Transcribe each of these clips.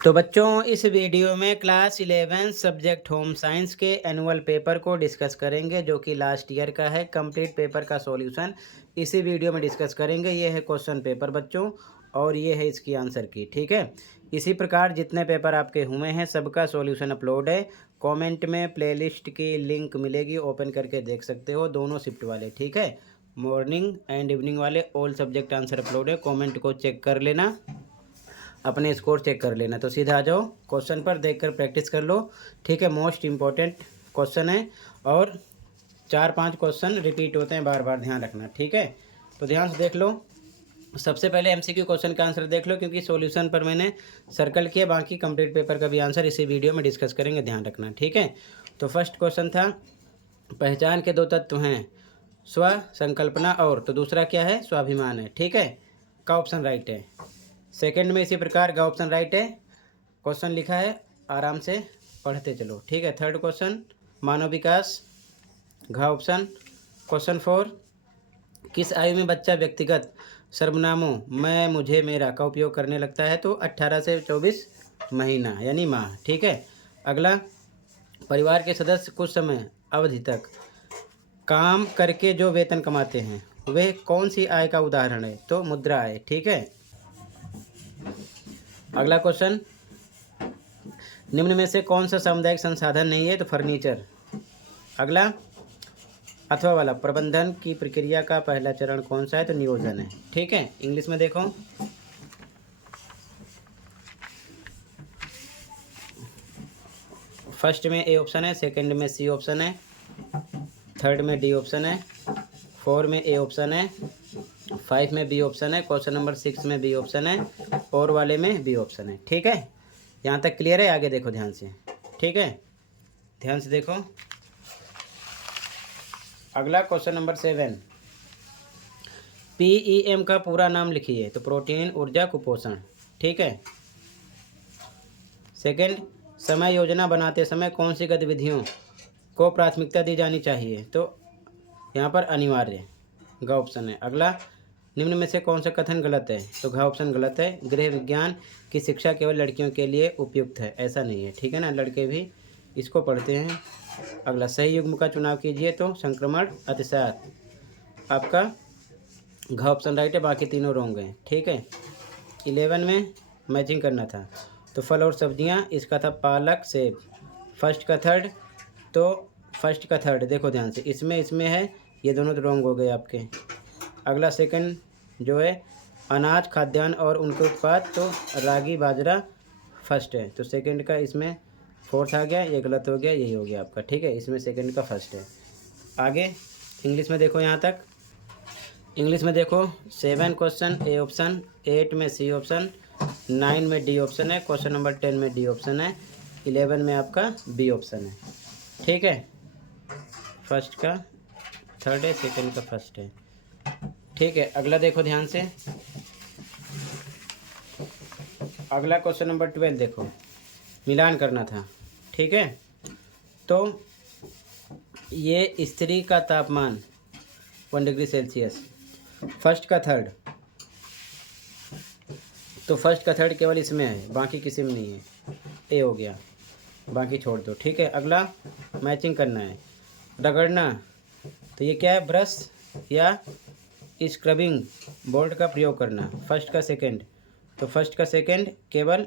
तो बच्चों इस वीडियो में क्लास 11 सब्जेक्ट होम साइंस के एनुअल पेपर को डिस्कस करेंगे जो कि लास्ट ईयर का है। कंप्लीट पेपर का सॉल्यूशन इसी वीडियो में डिस्कस करेंगे। ये है क्वेश्चन पेपर बच्चों और ये है इसकी आंसर की। ठीक है, इसी प्रकार जितने पेपर आपके हुए हैं सबका सॉल्यूशन अपलोड है। कमेंट में प्लेलिस्ट की लिंक मिलेगी, ओपन करके देख सकते हो, दोनों शिफ्ट वाले। ठीक है, मॉर्निंग एंड इवनिंग वाले ऑल सब्जेक्ट आंसर अपलोड है। कमेंट को चेक कर लेना, अपने स्कोर चेक कर लेना। तो सीधा आ जाओ क्वेश्चन पर, देखकर प्रैक्टिस कर लो। ठीक है, मोस्ट इम्पॉर्टेंट क्वेश्चन है और 4-5 क्वेश्चन रिपीट होते हैं, बार बार ध्यान रखना। ठीक है, तो ध्यान से देख लो। सबसे पहले एमसीक्यू क्वेश्चन का आंसर देख लो, क्योंकि सॉल्यूशन पर मैंने सर्कल किया, बाकी कंप्लीट पेपर का भी आंसर इसी वीडियो में डिस्कस करेंगे, ध्यान रखना। ठीक है, तो फर्स्ट क्वेश्चन था पहचान के दो तत्व हैं, स्व संकल्पना और, तो दूसरा क्या है, स्वाभिमान है। ठीक है, का ऑप्शन राइट है। सेकंड में इसी प्रकार का ऑप्शन राइट है। क्वेश्चन लिखा है, आराम से पढ़ते चलो। ठीक है, थर्ड क्वेश्चन मानव विकास, घ ऑप्शन। क्वेश्चन 4, किस आयु में बच्चा व्यक्तिगत सर्वनामों मैं, मुझे, मेरा का उपयोग करने लगता है? तो 18 से 24 महीना यानी माह। ठीक है, अगला, परिवार के सदस्य कुछ समय अवधि तक काम करके जो वेतन कमाते हैं वे कौन सी आय का उदाहरण है? तो मुद्रा आय। ठीक है, अगला क्वेश्चन, निम्न में से कौन सा सामुदायिक संसाधन नहीं है? तो फर्नीचर। अगला, अथवा वाला, प्रबंधन की प्रक्रिया का पहला चरण कौन सा है? तो नियोजन है। ठीक है, इंग्लिश में देखो, फर्स्ट में ए ऑप्शन है, सेकंड में सी ऑप्शन है, थर्ड में डी ऑप्शन है, 4 में ए ऑप्शन है, 5 में बी ऑप्शन है, क्वेश्चन नंबर 6 में बी ऑप्शन है और वाले में बी ऑप्शन है। ठीक है, यहाँ तक क्लियर है? आगे देखो ध्यान से। ठीक है, ध्यान से देखो। अगला क्वेश्चन नंबर 7, पीईएम का पूरा नाम लिखिए। तो प्रोटीन, ऊर्जा, कुपोषण। ठीक है, सेकंड, समय योजना बनाते समय कौन सी गतिविधियों को प्राथमिकता दी जानी चाहिए? तो यहाँ पर अनिवार्य, ग ऑप्शन है। अगला, निम्न में से कौन सा कथन गलत है? तो घ ऑप्शन गलत है। गृह विज्ञान की शिक्षा केवल लड़कियों के लिए उपयुक्त है, ऐसा नहीं है। ठीक है ना, लड़के भी इसको पढ़ते हैं। अगला, सही युग्म का चुनाव कीजिए। तो संक्रमण, अतिसार। आपका घ ऑप्शन राइट है, बाकी तीनों रॉन्ग हैं। ठीक है, 11 में मैचिंग करना था। तो फल और सब्जियां, इसका था पालक, सेब। फर्स्ट का थर्ड, तो फर्स्ट का थर्ड देखो ध्यान से, इसमें है, ये दोनों तो रॉन्ग हो गए आपके। अगला, सेकंड जो है अनाज, खाद्यान्न और उनके उत्पाद, तो रागी, बाजरा फर्स्ट है। तो सेकंड का इसमें फोर्थ आ गया, ये गलत हो गया, यही हो गया आपका। ठीक है, इसमें सेकंड का फर्स्ट है। आगे इंग्लिश में देखो, यहाँ तक इंग्लिश में देखो, 7 क्वेश्चन ए ऑप्शन, 8 में सी ऑप्शन, 9 में डी ऑप्शन है, क्वेश्चन नंबर 10 में डी ऑप्शन है, 11 में आपका बी ऑप्शन है। ठीक है, फर्स्ट का थर्ड है, सेकंड का फर्स्ट है। ठीक है, अगला देखो ध्यान से। अगला क्वेश्चन नंबर 12 देखो, मिलान करना था। ठीक है, तो ये स्त्री का तापमान 1 डिग्री सेल्सियस, फर्स्ट का थर्ड, तो फर्स्ट का थर्ड केवल इसमें है, बाकी किसी में नहीं है, ए हो गया, बाकी छोड़ दो। ठीक है, अगला मैचिंग करना है। रगड़ना, तो ये क्या है, ब्रश या स्क्रबिंग बोर्ड का प्रयोग करना, फर्स्ट का सेकंड, तो फर्स्ट का सेकंड केवल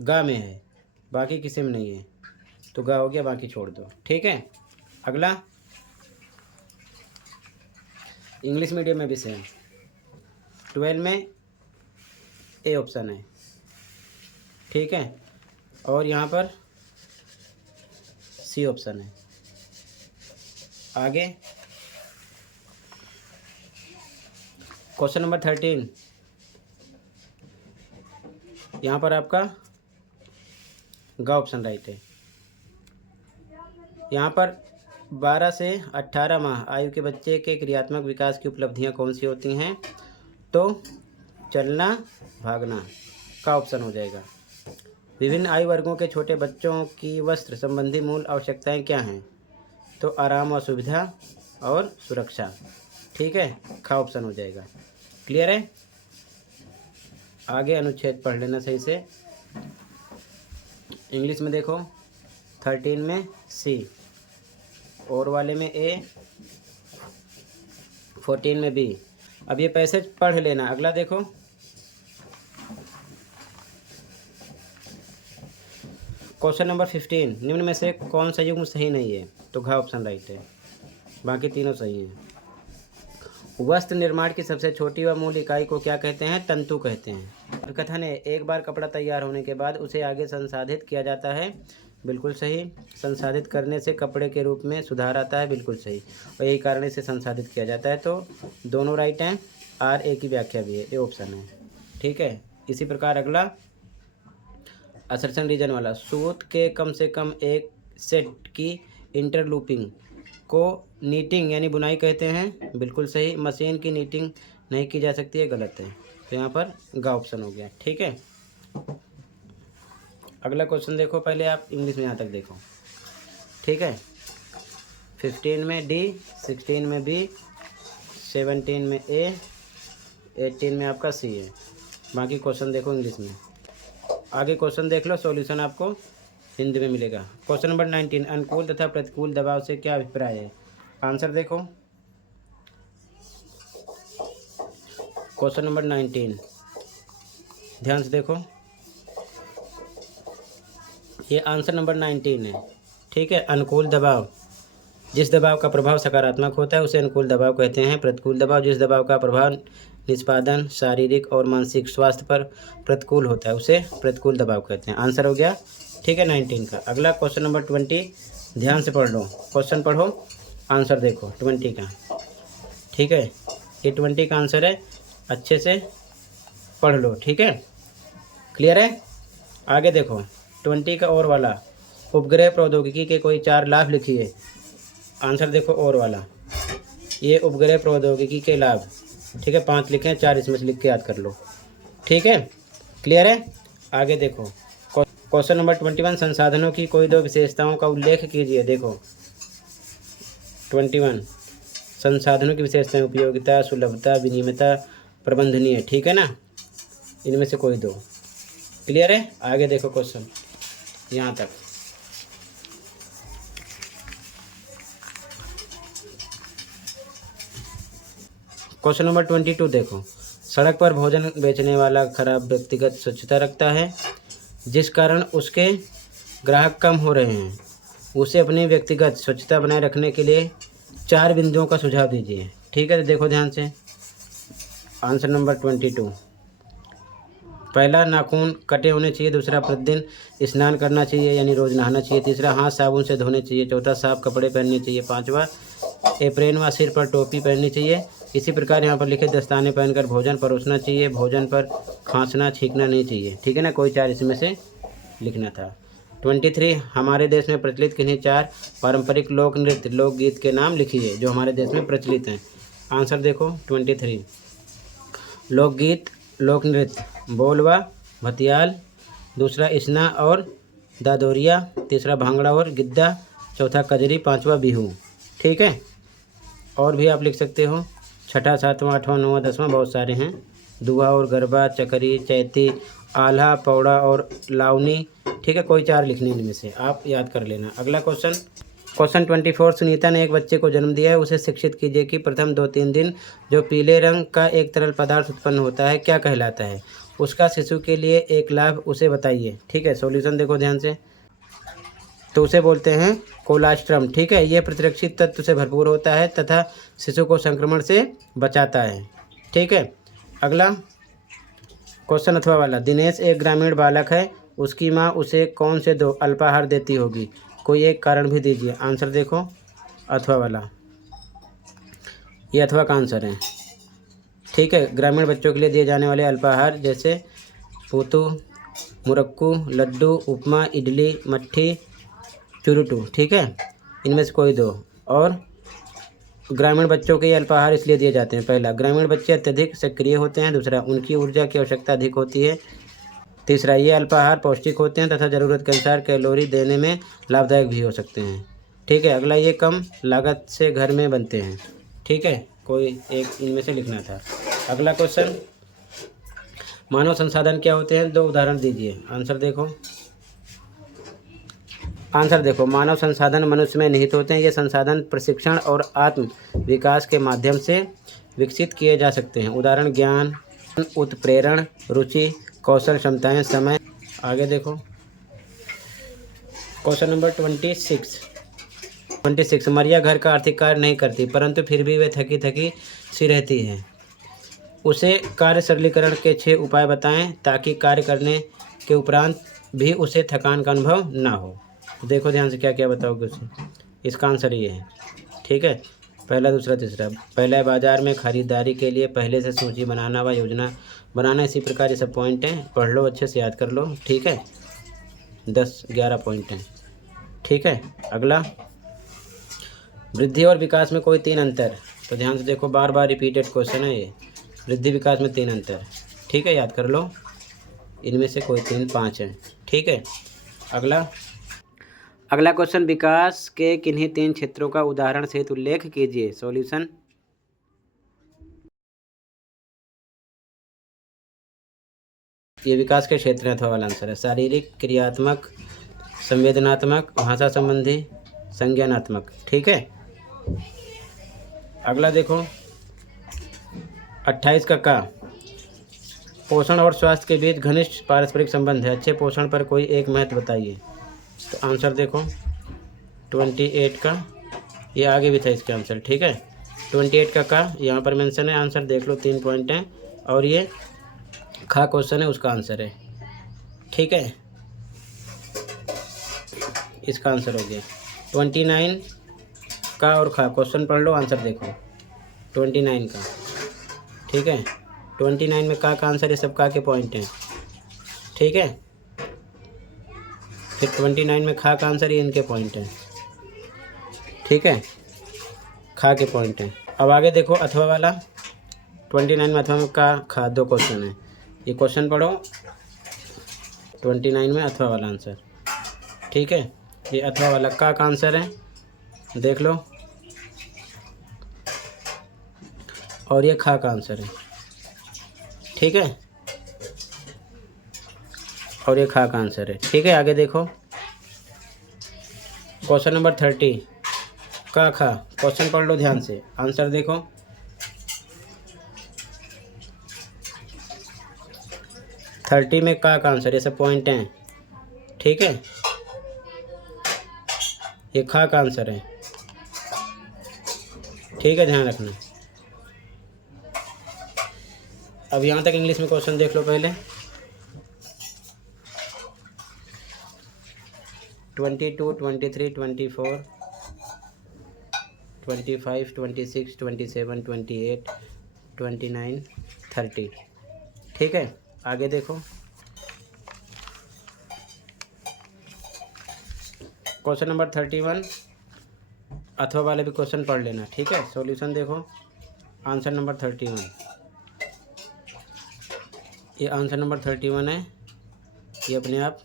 गा में है, बाकी किसी में नहीं है, तो गा हो गया, बाकी छोड़ दो। ठीक है, अगला इंग्लिश मीडियम में भी सेम, 12 में ए ऑप्शन है। ठीक है, और यहाँ पर सी ऑप्शन है। आगे क्वेश्चन नंबर 13, यहाँ पर आपका ग ऑप्शन राइट है। यहाँ पर 12 से 18 माह आयु के बच्चे के क्रियात्मक विकास की उपलब्धियाँ कौन सी होती हैं? तो चलना, भागना का ऑप्शन हो जाएगा। विभिन्न आयु वर्गों के छोटे बच्चों की वस्त्र संबंधी मूल आवश्यकताएं क्या हैं? तो आराम और सुविधा और सुरक्षा। ठीक है, खा ऑप्शन हो जाएगा। क्लियर है? आगे अनुच्छेद पढ़ लेना सही से। इंग्लिश में देखो 13 में सी, और वाले में ए, 14 में बी। अब ये पैसेज पढ़ लेना। अगला देखो, क्वेश्चन नंबर 15, निम्न में से कौन सा युग्म सही नहीं है? तो घ ऑप्शन राइट है, बाकी तीनों सही हैं। वस्त्र निर्माण की सबसे छोटी व मूल इकाई को क्या कहते हैं? तंतु कहते हैं। कथन है, एक बार कपड़ा तैयार होने के बाद उसे आगे संसाधित किया जाता है। बिल्कुल सही। संसाधित करने से कपड़े के रूप में सुधार आता है। बिल्कुल सही। और यही कारण इसे संसाधित किया जाता है। तो दोनों राइट हैं। आर ए की व्याख्या भी है, ये ऑप्शन है। ठीक है। इसी प्रकार अगला असर्शन रीजन वाला, सूत के कम से कम एक सेट की इंटरलूपिंग को नीटिंग यानी बुनाई कहते हैं। बिल्कुल सही। मशीन की नीटिंग नहीं की जा सकती है, गलत है। तो यहाँ पर गा ऑप्शन हो गया। ठीक है। अगला क्वेश्चन देखो, पहले आप इंग्लिश में यहाँ तक देखो। ठीक है। 15 में डी, 16 में बी, 17 में ए, 18 में आपका सी है। बाकी क्वेश्चन देखो इंग्लिश में। आगे क्वेश्चन देख लो, सॉल्यूशन आपको हिंदी में मिलेगा। क्वेश्चन नंबर 19, अनुकूल तथा प्रतिकूल दबाव से क्या अभिप्राय है? आंसर देखो। क्वेश्चन नंबर 19 ध्यान से देखो, ये आंसर नंबर 19 है। ठीक है। अनुकूल दबाव, जिस दबाव का प्रभाव सकारात्मक होता है उसे अनुकूल दबाव कहते हैं। प्रतिकूल दबाव, जिस दबाव का प्रभाव निष्पादन, शारीरिक और मानसिक स्वास्थ्य पर प्रतिकूल होता है उसे प्रतिकूल दबाव कहते हैं। आंसर हो गया। ठीक है 19 का। अगला क्वेश्चन नंबर 20, ध्यान से पढ़ लो। क्वेश्चन पढ़ो, आंसर देखो 20 का। ठीक है। ये 20 का आंसर है, अच्छे से पढ़ लो। ठीक है। क्लियर है। आगे देखो 20 का और वाला, उपग्रह प्रौद्योगिकी के कोई 4 लाभ लिखिए। आंसर देखो और वाला, ये उपग्रह प्रौद्योगिकी के लाभ। ठीक है। 5 लिखे हैं, 4 इसमें से लिख के याद कर लो। ठीक है। क्लियर है। आगे देखो क्वेश्चन नंबर 21, संसाधनों की कोई 2 विशेषताओं का उल्लेख कीजिए। देखो 21, संसाधनों की विशेषताएं, उपयोगिता, सुलभता, विनिमयता, प्रबंधनीय। ठीक है ना, इनमें से कोई 2। क्लियर है। आगे देखो क्वेश्चन यहाँ तक। क्वेश्चन नंबर 22 देखो, सड़क पर भोजन बेचने वाला खराब व्यक्तिगत स्वच्छता रखता है, जिस कारण उसके ग्राहक कम हो रहे हैं। उसे अपनी व्यक्तिगत स्वच्छता बनाए रखने के लिए 4 बिंदुओं का सुझाव दीजिए। ठीक है। तो देखो ध्यान से, आंसर नंबर 22, पहला नाखून कटे होने चाहिए। दूसरा प्रतिदिन स्नान करना चाहिए यानी रोज़ नहाना चाहिए। तीसरा हाथ साबुन से धोने चाहिए। चौथा साफ कपड़े पहनने चाहिए। 5वां एप्रेन व सिर पर टोपी पहननी चाहिए। इसी प्रकार यहाँ पर लिखे दस्ताने पहनकर भोजन परोसना चाहिए। भोजन पर खांसना छींकना नहीं चाहिए। ठीक है ना, कोई 4 इसमें से लिखना था। 23, हमारे देश में प्रचलित किन्हीं 4 पारंपरिक लोक नृत्य लोकगीत के नाम लिखिए जो हमारे देश में प्रचलित हैं। आंसर देखो 23, लोकगीत, लोक नृत्य, बोलवा, भतियाल, दूसरा इसना और दादोरिया, तीसरा भांगड़ा और गिद्दा, चौथा कजरी, 5वां बिहू। ठीक है। और भी आप लिख सकते हो, 6ठा, 7वां, 8वां, 9वां, 10वां, बहुत सारे हैं। दुआ और गरबा, चकरी, चैती, आल्हा, पौड़ा और लावनी। ठीक है। कोई 4 लिखने इनमें से, आप याद कर लेना। अगला क्वेश्चन 24, सुनीता ने एक बच्चे को जन्म दिया है। उसे शिक्षित कीजिए कि प्रथम 2-3 दिन जो पीले रंग का एक तरल पदार्थ उत्पन्न होता है क्या कहलाता है? उसका शिशु के लिए एक लाभ उसे बताइए। ठीक है। सॉल्यूशन देखो ध्यान से, तो उसे बोलते हैं कोलास्ट्रम। ठीक है। यह प्रतिरक्षित तत्व से भरपूर होता है तथा शिशु को संक्रमण से बचाता है। ठीक है। अगला क्वेश्चन अथवा वाला, दिनेश एक ग्रामीण बालक है। उसकी माँ उसे कौन से 2 अल्पाहार देती होगी? कोई एक कारण भी दीजिए। आंसर देखो अथवा वाला, ये अथवा का आंसर है। ठीक है। ग्रामीण बच्चों के लिए दिए जाने वाले अल्पाहार जैसे पूतू, मुरक्कू, लड्डू, उपमा, इडली, मट्ठी, चुरुटू। ठीक है। इनमें से कोई 2। और ग्रामीण बच्चों के ये अल्पाहार इसलिए दिए जाते हैं, पहला, ग्रामीण बच्चे अत्यधिक सक्रिय होते हैं। दूसरा, उनकी ऊर्जा की आवश्यकता अधिक होती है। तीसरा, ये अल्पाहार पौष्टिक होते हैं तथा ज़रूरत के अनुसार कैलोरी देने में लाभदायक भी हो सकते हैं। ठीक है। अगला, ये कम लागत से घर में बनते हैं। ठीक है। कोई एक इनमें से लिखना था। अगला क्वेश्चन, मानव संसाधन क्या होते हैं? 2 उदाहरण दीजिए। आंसर देखो आंसर देखो, मानव संसाधन मनुष्य में निहित होते हैं। ये संसाधन प्रशिक्षण और आत्म विकास के माध्यम से विकसित किए जा सकते हैं। उदाहरण ज्ञान, उत्प्रेरण, रुचि, कौशल, क्षमताएं, समय। आगे देखो क्वेश्चन नंबर 26। मरिया घर का आर्थिक कार्य नहीं करती, परंतु फिर भी वे थकी थकी सी रहती है। उसे कार्य सरलीकरण के 6 उपाय बताएं ताकि कार्य करने के उपरांत भी उसे थकान का अनुभव ना हो। देखो ध्यान से क्या क्या बताओगे उसे। इसका आंसर ये है, ठीक है। पहला, दूसरा, तीसरा। पहला है बाजार में खरीदारी के लिए पहले से सूची बनाना व योजना बनाना। इसी प्रकार ये सब पॉइंट हैं, पढ़ लो, अच्छे से याद कर लो, ठीक है। 10-11 पॉइंट हैं, ठीक है। अगला, वृद्धि और विकास में कोई 3 अंतर। तो ध्यान से देखो, बार बार रिपीटेड क्वेश्चन है ये। वृद्धि विकास में 3 अंतर, ठीक है, याद कर लो। इनमें से कोई 5 हैं, ठीक है। अगला क्वेश्चन, विकास के किन्हीं 3 क्षेत्रों का उदाहरण सहित उल्लेख कीजिए। सॉल्यूशन। ये विकास के क्षेत्र हैं, अथवा वाला आंसर है। शारीरिक, क्रियात्मक, संवेदनात्मक, भाषा संबंधी, संज्ञानात्मक, ठीक है। अगला देखो 28 का पोषण और स्वास्थ्य के बीच घनिष्ठ पारस्परिक संबंध है। अच्छे पोषण पर कोई एक महत्व बताइए। तो आंसर देखो 28 का, ये आगे भी था इसका आंसर, ठीक है। 28 का यहाँ पर मेंशन है, आंसर देख लो, 3 पॉइंट हैं। और ये खा क्वेश्चन है, उसका आंसर है, ठीक है। इसका आंसर हो गया 29 का और खा। क्वेश्चन पढ़ लो, आंसर देखो 29 का, ठीक है। 29 में का आंसर है, सब का के पॉइंट हैं, ठीक है। फिर 29 में खा का आंसर, ये इनके पॉइंट हैं, ठीक है, खा के पॉइंट हैं। अब आगे देखो अथवा वाला। 29 में अथवा में का खा 2 क्वेश्चन है। ये क्वेश्चन पढ़ो, 29 में अथवा वाला आंसर, ठीक है। ये अथवा वाला का आंसर है, देख लो। और ये खा का आंसर है, ठीक है। और ये खा का आंसर है, ठीक है। आगे देखो क्वेश्चन नंबर 30 का खा। क्वेश्चन पढ़ लो ध्यान से, आंसर देखो। थर्टी में का आंसर, ये सब पॉइंट हैं, ठीक है। ये खा का आंसर है, ठीक है, ध्यान रखना। अब यहाँ तक इंग्लिश में क्वेश्चन देख लो पहले। 22, 23, 24, 25, 26, 27, 28, 29, 30, ठीक है। आगे देखो क्वेश्चन नंबर 31 अथवा वाले भी क्वेश्चन पढ़ लेना, ठीक है। सॉल्यूशन देखो, आंसर नंबर 31, ये आंसर नंबर 31 है। ये अपने आप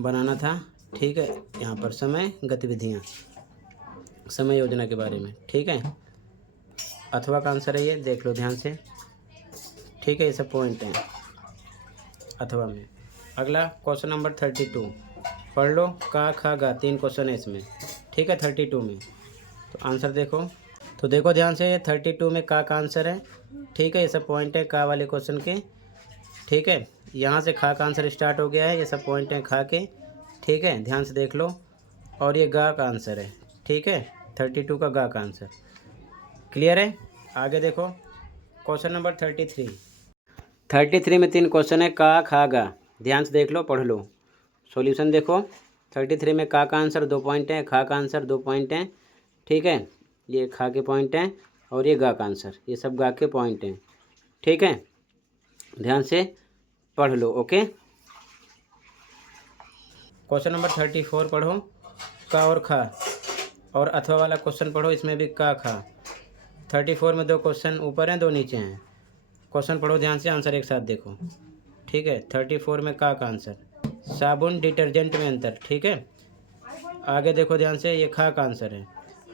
बनाना था, ठीक है। यहाँ पर समय, गतिविधियाँ, समय योजना के बारे में, ठीक है। अथवा का आंसर है, ये देख लो ध्यान से, ठीक है। ये सब पॉइंट हैं अथवा में। अगला क्वेश्चन नंबर 32 पढ़ लो, का खा गा 3 क्वेश्चन है इसमें, ठीक है। 32 में तो आंसर देखो, तो देखो ध्यान से, 32 में का आंसर है, ठीक है। ये सब पॉइंट है का वाले क्वेश्चन के, ठीक है। यहाँ से खा का आंसर स्टार्ट हो गया है, ये सब पॉइंट हैं खा के, ठीक है, ध्यान से देख लो। और ये गा का आंसर है, ठीक है। 32 का गा का आंसर क्लियर है। आगे देखो क्वेश्चन नंबर 33 में 3 क्वेश्चन है, का खा गा, ध्यान से देख लो, पढ़ लो। सॉल्यूशन देखो, 33 में का आंसर 2 पॉइंट हैं, खा का आंसर 2 पॉइंट हैं, ठीक है। ये खा के पॉइंट हैं और ये गा का आंसर, ये सब गा के पॉइंट हैं, ठीक है। ध्यान से पढ़ लो, ओके। क्वेश्चन नंबर 34 पढ़ो, का और खा और अथवा वाला क्वेश्चन पढ़ो, इसमें भी का खा। 34 में 2 क्वेश्चन ऊपर हैं, 2 नीचे हैं। क्वेश्चन पढ़ो ध्यान से, आंसर एक साथ देखो, ठीक है। 34 में का आंसर, साबुन डिटर्जेंट में अंतर, ठीक है। आगे देखो ध्यान से, ये खा का आंसर है।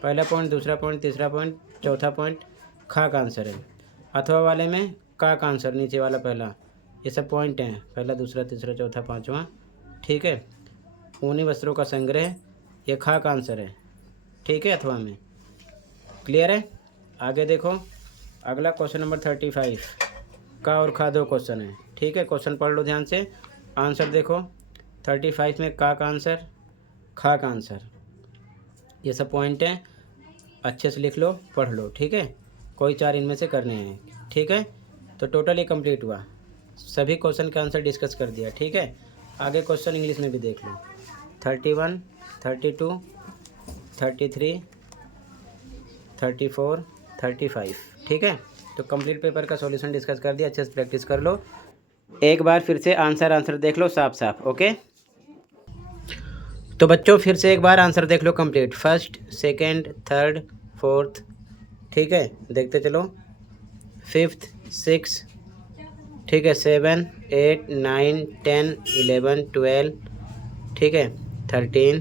पहला पॉइंट, दूसरा पॉइंट, तीसरा पॉइंट, चौथा पॉइंट खा का आंसर है। अथवा वाले में का आंसर, नीचे वाला पहला, ये सब पॉइंट हैं, पहला, दूसरा, तीसरा, चौथा, पाँचवा, ठीक है। ऊनी वस्त्रों का संग्रह, ये खा का आंसर है, ठीक है, अथवा में। क्लियर है। आगे देखो, अगला क्वेश्चन नंबर 35 का और खा दो क्वेश्चन है, ठीक है। क्वेश्चन पढ़ लो ध्यान से, आंसर देखो। 35 में का आंसर, खा का आंसर, ये सब पॉइंट हैं, अच्छे से लिख लो, पढ़ लो, ठीक है। कोई 4 इनमें से करने हैं, ठीक है। तो टोटल ये कंप्लीट हुआ, सभी क्वेश्चन का आंसर डिस्कस कर दिया, ठीक है। आगे क्वेश्चन इंग्लिश में भी देख लो। 31, 32, 33, 34, 35, ठीक है। तो कंप्लीट पेपर का सॉल्यूशन डिस्कस कर दिया, अच्छे से प्रैक्टिस कर लो। एक बार फिर से आंसर देख लो साफ साफ, ओके। तो बच्चों फिर से एक बार आंसर देख लो complete, first, second, third, fourth, ठीक है, देखते चलो। फिफ्थ, सिक्स, ठीक है, 7, 8, 9, 10, 11, 12, ठीक है, 13,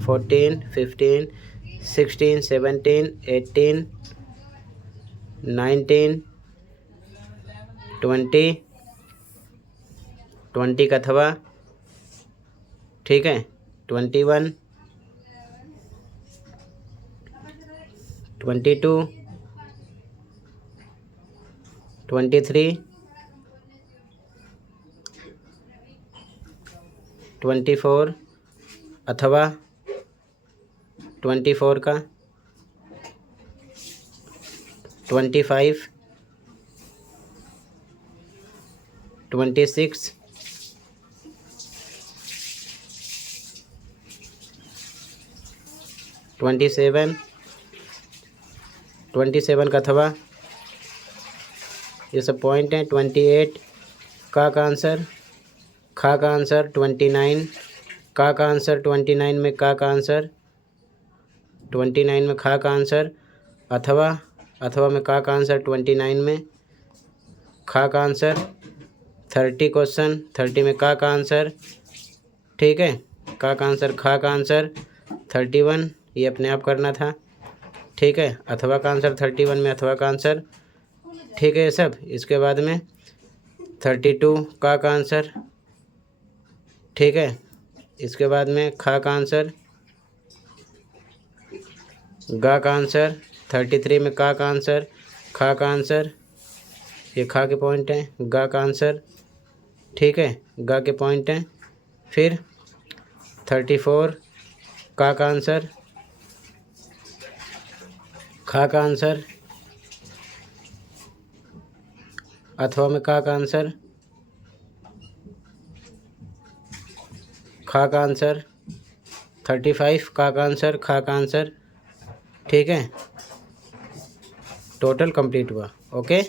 14, 15, 16, 17, 18, 19, 20 का अथवा, ठीक है, 21, 22, 23, 24 अथवा 24 का, 25, 26, 27 का अथवा, ये सब पॉइंट हैं। 28 का आंसर, खा का आंसर। 29 का आंसर, 29 में का आंसर, 29 में खा का आंसर, अथवा में का आंसर, 29 में खा का आंसर। 30 क्वेश्चन, 30 में का आंसर, ठीक है, का आंसर, खा का आंसर। 31 ये अपने आप करना था, ठीक है, अथवा का आंसर। 31 में अथवा का आंसर, ठीक है, ये सब। इसके बाद में 32 का आंसर, ठीक है, इसके बाद में खा का आंसर, गा का आंसर। 33 में का आंसर, खा का आंसर, ये खा के पॉइंट हैं, गा का आंसर, ठीक है, गा के पॉइंट हैं। फिर 34 का आंसर, खा का आंसर, अथवा में का आंसर, खा का आंसर। 35 का आंसर, खा का आंसर, ठीक है। टोटल कंप्लीट हुआ, ओके।